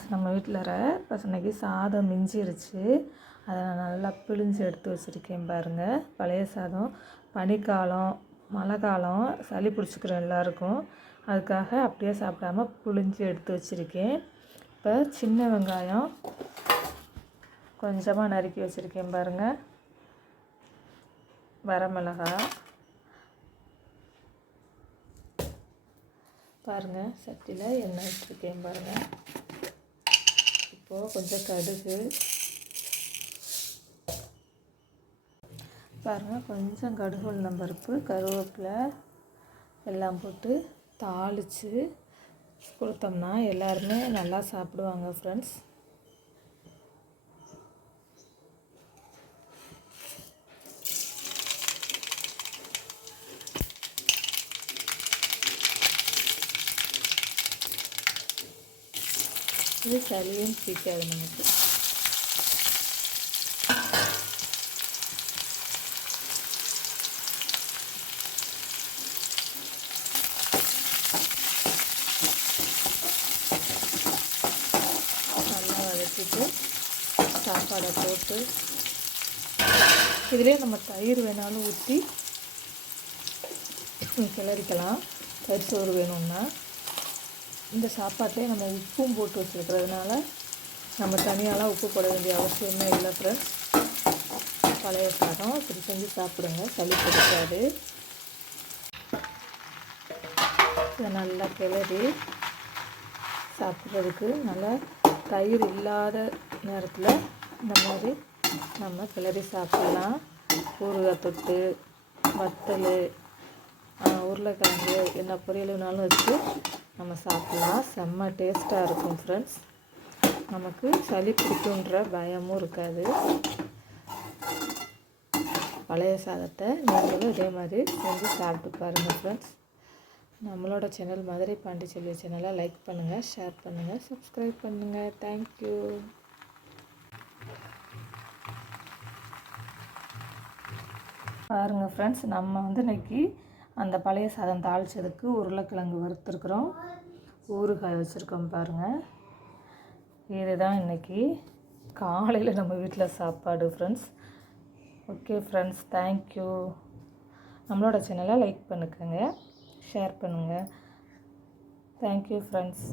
Friends, நம்ம வீட்டில் இன்னைக்கு சாதம் மிஞ்சிருச்சு. அதை நான் நல்லா பிழிஞ்சு எடுத்து வச்சுருக்கேன் பாருங்கள். பழைய சாதம், பனிக்காலம், மழை காலம், சளி பிடிச்சிக்கிறோம் எல்லாருக்கும். அதுக்காக அப்படியே சாப்பிடாம பிழிஞ்சு எடுத்து வச்சுருக்கேன். இப்போ சின்ன வெங்காயம் கொஞ்சமாக நறுக்கி வச்சுருக்கேன் பாருங்கள். வரமிளகாய் பாருங்கள், சட்டியில் எண்ணெய் வச்சுருக்கேன் பாருங்கள். இப்போது கொஞ்சம் கடுகு பாருங்கள், கொஞ்சம் கடுகு, உளுந்தம்பருப்பு, கருவேப்பிலை எல்லாம் போட்டு தாளித்து கொடுத்தோம்னா எல்லாருமே நல்லா சாப்பிடுவாங்க ஃப்ரெண்ட்ஸ். இது சளியும் பிடிக்காது நமக்கு. நல்லா வதக்கிட்டு சாப்பாடை போட்டு இதிலே நம்ம தயிர் வேணாலும் ஊற்றி கிளறிக்கலாம். தயிர் சோறு வேணும்னா இந்த சாப்பாட்டே நம்ம உப்பும் போட்டு வச்சுருக்கிறதுனால நம்ம தனியாலாம் உப்பு போட வேண்டிய அவசியமே இல்லை ஃப்ரெண்ட்ஸ். பழைய சாதம் இப்படி செஞ்சு சாப்பிடுங்க, சளி பிடிக்காது. இதை நல்லா கிளறி சாப்பிட்றதுக்கு நல்லா தயிர் இல்லாத நேரத்தில் இந்த மாதிரி நம்ம கிளறி சாப்பிட்லாம். ஊறுகாய் தொட்டு, வத்தல், உருளைக்கிழங்கு, என்ன பொரியல் வேணாலும் வச்சு நம்ம சாப்பிட்லாம். செம்ம டேஸ்ட்டாக இருக்கும் ஃப்ரெண்ட்ஸ். நமக்கு சளி பிடிக்குன்ற பயமும் இருக்காது. பழைய சாதத்தை நீங்களும் இதே மாதிரி செஞ்சு சாப்பிட்டு பாருங்கள் ஃப்ரெண்ட்ஸ். நம்மளோட சேனல் மதுரை பாண்டிச்செல்வி சேனலை லைக் பண்ணுங்கள், ஷேர் பண்ணுங்கள், சப்ஸ்கிரைப் பண்ணுங்கள். தேங்க்யூ. பாருங்கள் ஃப்ரெண்ட்ஸ், நம்ம இன்றைக்கி அந்த பழைய சாதம் தாளித்ததுக்கு உருளைக்கிழங்கு வறுத்துருக்குறோம், ஊறுகாய் வச்சுருக்கோம் பாருங்கள். இதுதான் இன்றைக்கி காலையில் நம்ம வீட்டில் சாப்பாடு ஃப்ரெண்ட்ஸ். Okay friends, thank you. நம்மளோட சேனலை லைக் பண்ணுங்க, ஷேர் பண்ணுங்கள். Thank you friends.